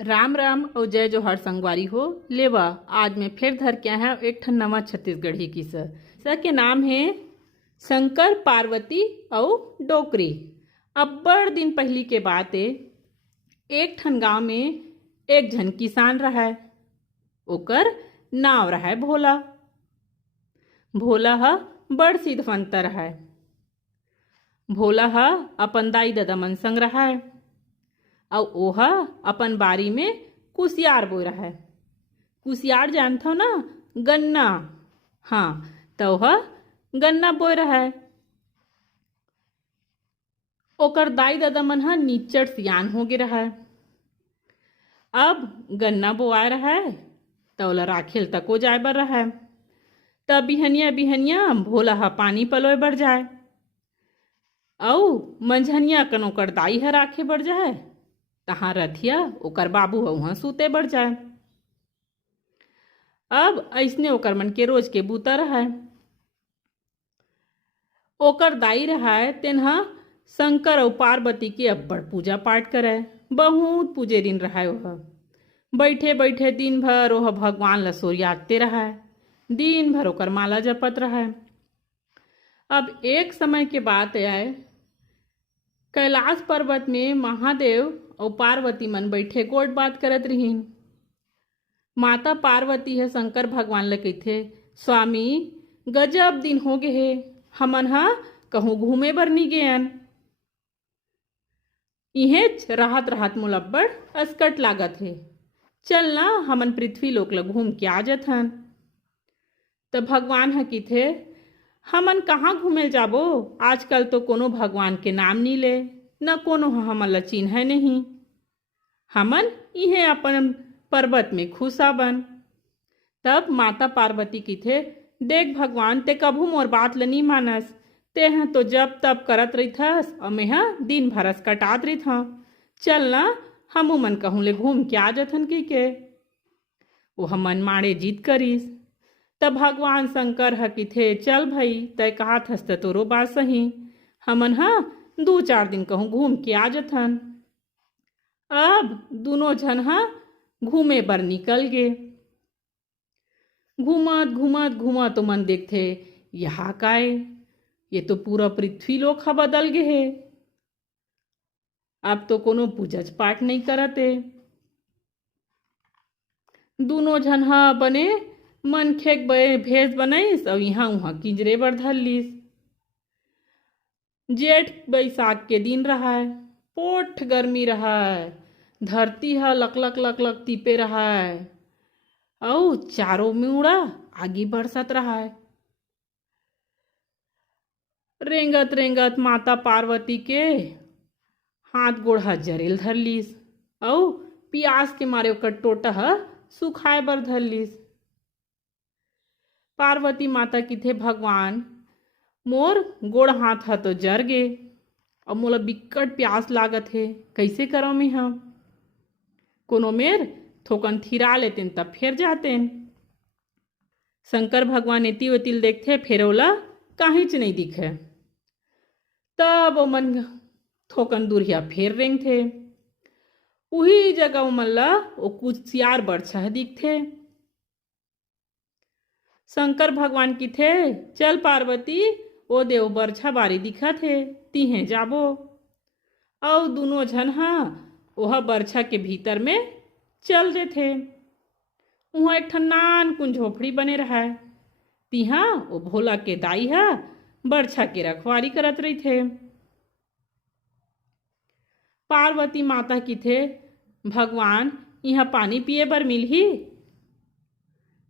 राम राम और जय जोहार संगवारी हो। लेवा आज मैं फिर धर के आया एक ठन नवा छत्तीसगढ़ी की सर के नाम है शंकर पार्वती और डोकरी। अब बड़ दिन पहली के बात है, एक ठन गांव में एक झन किसान रहा है। ओकर नाव रहा है भोला। भोला ह बड़ सिद्धवंत रहा है। भोला ह अपन दाई ददा मन संग रहा है और ओहा अपन बारी में कुसियार बोय रहा है। कुसियार जानथो ना, गन्ना। हाँ, तो ओहा गन्ना बोय रहा है। ओकर दाई दादा मन हा निच्चट सियान हो गे रहा है। अब गन्ना बोआय रहा है तो ओला राखेल तको जाए बर रहा है। तब बिहनिया बिहनिया भोला हा पानी पलोय बर जाए औ मंझनिया कन ओकर दाई हा राखे बर जाए। तहाँ रथिया ओकर बाबू वहाँ सूते बर जाए। अब ऐसने ओकर मन के रोज के बूता रहा है। ओकर दाई रहा है तेनहा शंकर और पार्वती के अब्बड़ पूजा पाठ करे। बहुत पूजे दिन रहा है। वह बैठे बैठे दिन भर ओह भगवान ला सोरियाते रहा है। दिन भर ओकर माला जपत रहा है। अब एक समय के बात आए, कैलाश पर्वत में महादेव और पार्वती मन बैठे गोट बात करत रहीन। माता पार्वती है शंकर भगवान ले कहिथे, स्वामी गजब दिन हो गए हे, हमन हा कहूँ घूमे बर नी गेयन। इहेच राहत राहत मोला बड़ अस्कट लागत हे, चल ना हमन पृथ्वी लोक ला घूम के आ जथन। तब भगवान हा किथे, हमन कहाँ घूमे जाबो, आजकल तो कोनो भगवान के नाम नी ले, न कोनो हमन ला चिन्ह नहीं। हमन इहे अपन पर्वत में खुशा बन। तब माता पार्वती किथे, देख भगवान ते कभू मोर बात ल नी मानस, ते हैं तो जब तब करत रहिथस और मैं दिन भरस कटात रहिथ। चल ना हमू मन कहूँ ले घूम के आ जथन की के। वो हमन माड़े जीत करीस। तब भगवान शंकर ह किथे, चल भाई तय कहा थस त तोरो बात सही, हमन हा 2-4 दिन कहूँ घूम के आ जथन। अब दोनों झन हा घूमे बर निकल गे। घूमत घूमत घूमत तो मन देखथे, यहाँ काय, ये तो पूरा पृथ्वी लोक हा बदल गे हे। अब तो कोनो पूजच पाठ नहीं करते। दोनों झन हा बने मन खेक भेष बनाईस और यहाँ उहाँ किंजरे बर धर लीस। जेठ बैसाख के दिन रहा है, पोठ गर्मी रहा है, धरती हा लक लक लक लक तीपे रहा है और चारों मुड़ा आगी बरसत रहा है। रेंगत रेंगत माता पार्वती के हाथ गोड़ जरेल धर लीस और पियास के मारे ओकर टोटा हा सुखाए बर धर लीस। पार्वती माता किथे, भगवान मोर गोड़ हाथ हा तो जर गे और मोला बिकट प्यास लागत है, कैसे करो मैं हम। कोनो मेर थोकन थिरा लेतेन तब फिर जातेन। शंकर भगवान एती ओतिल देखथे, फिर ओला काहीच नहीं दिखे। तब ओ मन थोकन दूरिया फिर रेंग थे। उही जगह ओ मन ला ओ कुसियार बरछा दिखथे। शंकर भगवान की थे, चल पार्वती ओ देव बरछा बारी दिखत हे, तिहे जाबो। और दोनों झन हा ओहा बरछा के भीतर में चल देथे। वहाँ एक ठन नान कुन झोपड़ी बने रहा है। तिहा ओ भोला के दाई हा बरछा के रखवारी करत रही थे। पार्वती माता की थे, भगवान यहाँ पानी पिए बर मिलही।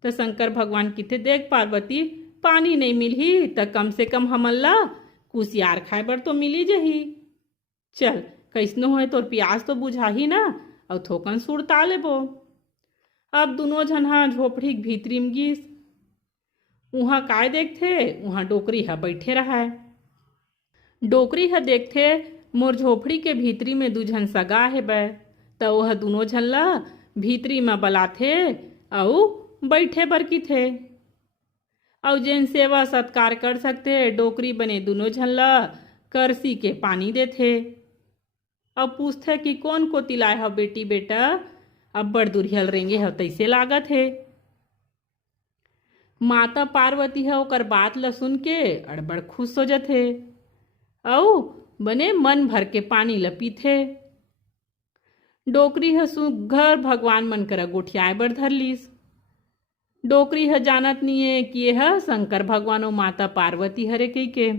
तो शंकर भगवान की थे, देख पार्वती पानी नहीं मिलही तो कम से कम हमन ला कुसियार खाए बर तो मिली जही। चल कैसनो होए तोर प्यास तो बुझा ही ना और थोकन सुरता लेबो। अब दोनों झन हा झोपड़ी के भीतरी में गिस। वहाँ काय देखथे, वहाँ डोकरी हा बैठे रहा है। डोकरी हा देखथे, मोर झोपड़ी के भीतरी में 2 झन सगा है बै, तो वह दोनों झन ला भीतरी में बलाथे और बैठे बर की थे। और जेन सेवा सत्कार कर सकते, डोकरी बने दोनों झन ला करसी के पानी देथे और पूछथे कि कौन को तिलाय हो बेटी बेटा, अब्बड़ दुरिहल रेंगे ह तैसे लागत है। माता पार्वती ह ओकर बात ल सुन के अड़बड़ खुश हो जथे अउ बने मन भर के पानी ल पीथे। डोकरी ह सुघ्घर भगवान मन करा गोठियाए बर धर लीस। डोकरी ह जानत नहीं है कि यह शंकर भगवान और माता पार्वती हरे कहिके।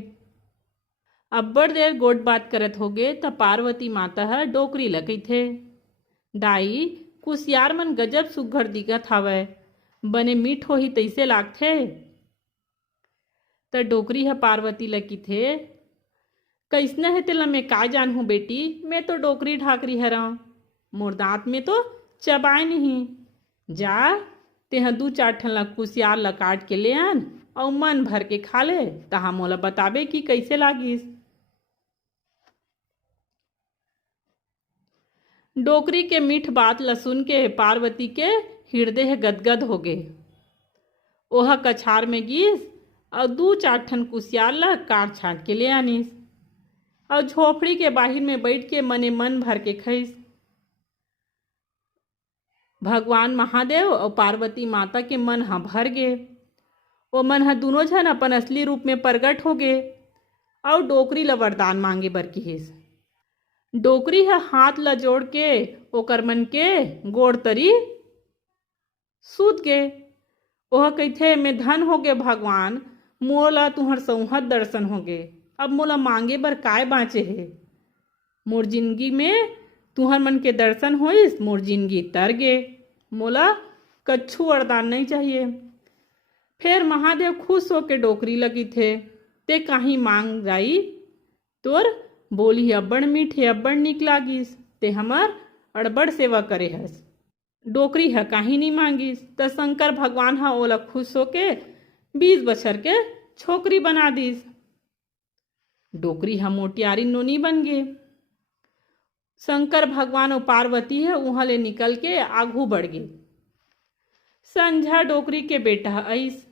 अब्बड़ देर गोट बात करत होगे त पार्वती माता ह डोकरी ल कहिथे, दाई कुसियार मन गजब सुघ्घर दिखत हावय, बने मीठ होही तइसे लागथे। त डोकरी ह पार्वती ल कहिथे, कैसना है तेला मैं का जानहूँ बेटी, मैं तो डोकरी ढाकरी हरव, मोर दांत में तो चबाए नहीं। जा तेहा 2-4 ठन ला कुसियार ला काट के ले आन और मन भर के खा ले, तहा मोला बताबे कि कैसे लागिस। डोकरी के मीठ बात ल सुन के पार्वती के हृदय गदगद हो गे। ओहा कछार में गिस और 2-4 ठन कुसियार ला काट छाट के ले आनिस और झोपड़ी के बाहिर में बैठ के मने मन भर के खइस। भगवान महादेव और पार्वती माता के मन ह भर गे। ओ मन ह दोनों झन अपन असली रूप में प्रगट हो गे और डोकरी ल वरदान मांगे बर किहिस। डोकरी ह हाथ ल जोड़ के ओकर मन के गोड़ तरी सूत गे। ओह कहिथे, मैं धन हो गे भगवान, मोला तुहर सौंहत दर्शन हो गे, अब मोला मांगे बर काय बाँचे हे। मोर जिंदगी में तुहर मन के दर्शन होइस, मोर जिंदगी तर गे, मोला कछु वरदान नहीं चाहिए। फिर महादेव खुश होके डोकरी लगी थे, ते काही मांग जाई, तोर बोली अब्बड़ मीठे अब्बड़ निक लागिस, ते हमर अड़बड़ सेवा करे हस। डोकरी ह काही नहीं मांगिस त शंकर भगवान ह ओला खुश होके 20 बछर के छोकरी बना दिस। डोकरी ह मोटियारी नोनी बन गे। शंकर भगवान और पार्वती है वहां ले निकल के आघू बढ़ गे। संझा डोकरी के बेटा आइस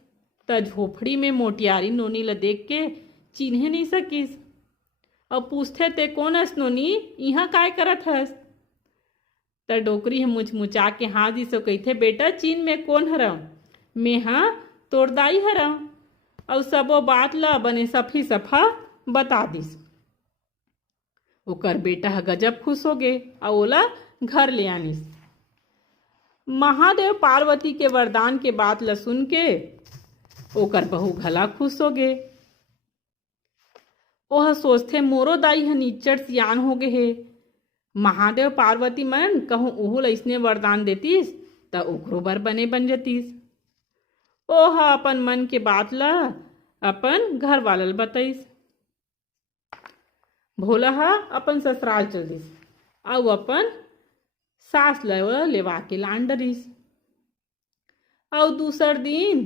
त झोपड़ी में मोटियारी नोनी ल देख के चिन्हे नहीं सकिस और पूछथे, ते कौन हस नोनी, इहाँ काय करत हस। त डोकरी ह मुचमुचा के हाँ दिस कहिथे, बेटा चीन में कौन हरव, मैं हाँ तोर दाई हरव और सबो बात ल बने सफी सफा बता दिस। ओकर बेटा ह गजब खुश हो गे और ओला घर ले आनिस। महादेव पार्वती के वरदान के बात ल सुन के ओकर बहू घला खुश हो गे। ओह सोचथे, मोरो दाई ह निच्चट सियान हो गे हे, महादेव पार्वती मन कहूँ ओहू ल अइसने वरदान देतिस त ओकरो बर बने बन जतिस। ओह अपन मन के बात ल अपन घर वाला ल बताइस। भोला ह अपन ससुराल चल दिस और अपन सास ल लेवा के लान डरिस। और दूसर दिन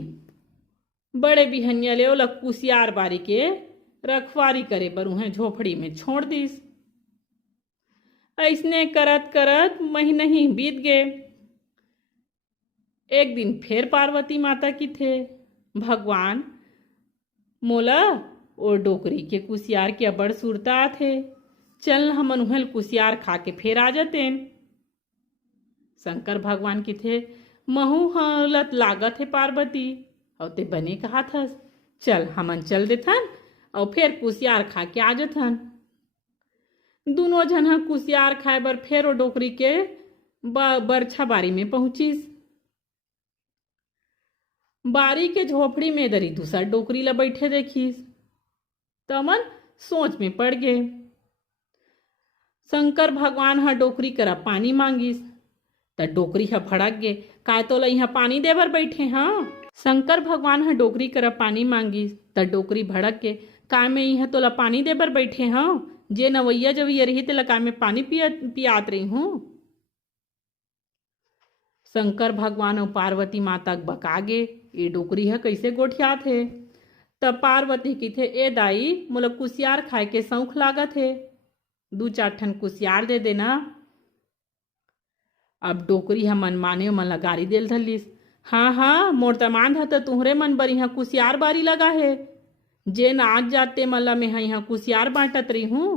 बड़े बिहनिया ले ओला कुसियार बारी के रखवारी करे बर उहें झोपड़ी में छोड़ दिस। ऐसने करत करत महीना ही बीत गए। एक दिन फिर पार्वती माता की थे, भगवान मोला और डोकरी के कुसियार के अब्बड़ सुरता आथे, चल हमन उहल कुसियार खा के फिर आ जतेन। शंकर भगवान की थे, महू हलत लागत है पार्वती और ते बने कहा थस, चल हमन चल देथन और फिर कुसियार खा के आ जथन। दोनों झन ह कुसियार खाए बर फिर ओ डोकरी के बरछा बारी में पहुंचिस। बारी के झोपड़ी में दरी दूसर डोकरी ला बैठे देखिस तमन सोच में पड़ गए। शंकर भगवान ह डोकरी करा पानी मांगिस त डोकरी ह भड़क गे, काय तोला इहाँ पानी दे बर बैठे हाँ। शंकर भगवान ह डोकरी करा पानी मांगिस त डोकरी भड़क गे, काय मैं इहाँ तोला पानी दे बर बैठे हाँ, जे नवैया जवैया रही तेला काय मैं पानी पियात रही हूँ। शंकर भगवान और पार्वती माता बकागे, ये डोकरी है कैसे गोठियात है। तब पार्वती की थे, ए दाई मोला कुसियार खाए के शौक लागत है, 2-4 ठन कुसियार दे देना। अब डोकरी ह मन माने मन ला गारी देल धरलिस, हाँ हाँ मोर तमान ह त तुहरे मन बर यहाँ कुसियार बारी लगा है, जेन आज जाते मन ला मैं यहाँ कुसियार बांटत रही हूँ,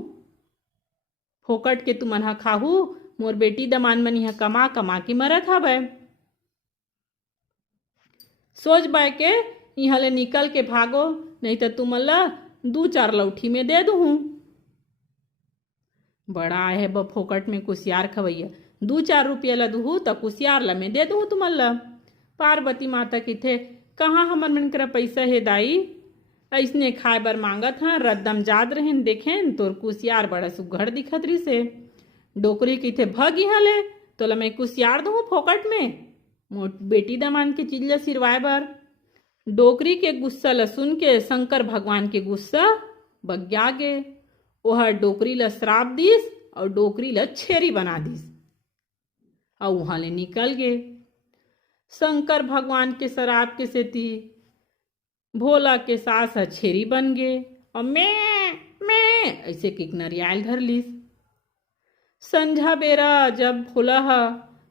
फोकट के तुमन ह खाहू मोर बेटी दमान मन यहाँ कमा कमा के मरत हवय। सोच बाय के यहाँ ले निकल के भागो, नहीं तो तुम ला 2-4 लौठी में दे दूँ। बड़ा है ब फोकट में कुसियार खवैया, 2-4 रुपया ला दूँ तो कुसियार ला मैं दे दूँ तुम ला। पार्वती माता की थे कहाँ हमर मन करा पैसा है दाई, ऐसने खाए बर मांगत हैं। रद्दम जाद रहें देखें तोर कुसियार बड़ा सुघड़ दिखत रही से। डोकरी की थे भग यहाँ ले तो ला मैं कुसियार दूँ फोकट में, मोट बेटी दमान के चीज ला सिरवाए बर। डोकरी के गुस्सा ला सुन के शंकर भगवान के गुस्सा बग्या गे। वह डोकरी ला श्राप दिस और डोकरी ला छेरी बना दिस और वहां ले निकल गे। शंकर भगवान के शराब के सेती भोला के सास छेरी बन गे और मैं ऐसे किकनरियाल धर लीस। संझा बेरा जब भोला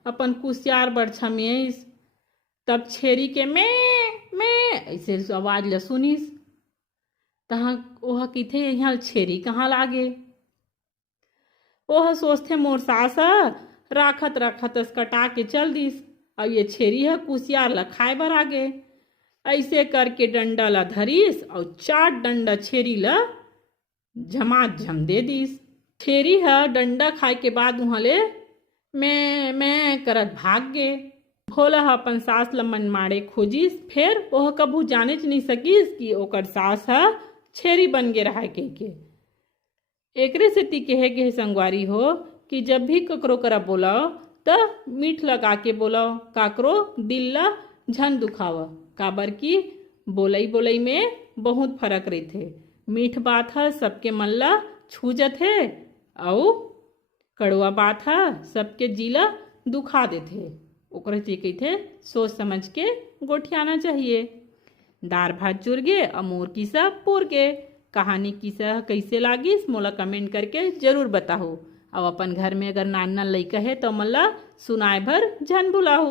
अपन कुसियार बरछा में तब छेरी के मैं ऐसे आवाज ला सुनिस। तहाँ ओह किथे यहाँ छेरी कहाँ लागे। ओह सोचथे मोर सास राखत राखत कटा के चल दिस और ये छेरी है कुसियार ला खाए बर आगे। ऐसे करके डंडा ला धरिस और 4 डंडा छेरी ला झमाझम दे दिस। छेरी है डंडा खाए के बाद वहाँ ले मैं करत भाग गे। भोला अपन सास ला मन मारे खोजिस, फिर वह कभू जाने च नहीं सकिस कि ओकर सास छेरी बन गे रहा के। एकरे सेती कहे गे संगवारी हो कि जब भी ककरो करा बोलाओ त मीठ लगा के बोलाओ, काकरो दिल ला झन दुखावा। काबर की बोलई में बहुत फर्क रहथे। मीठ बात है सबके मन ला छू जाथे और कड़वा बात है सबके जीला दुखा देथे। ओकरे से कहिथे सोच समझ के गोठियाना चाहिए। दार भात चुर गे और मोर किस्सा पूर गे। कहानी किस्सा कैसे लागिस मोला कमेंट करके जरूर बताओ। और अपन घर में अगर नान लइका है तो मोला सुनाए भर झन भुलाओ।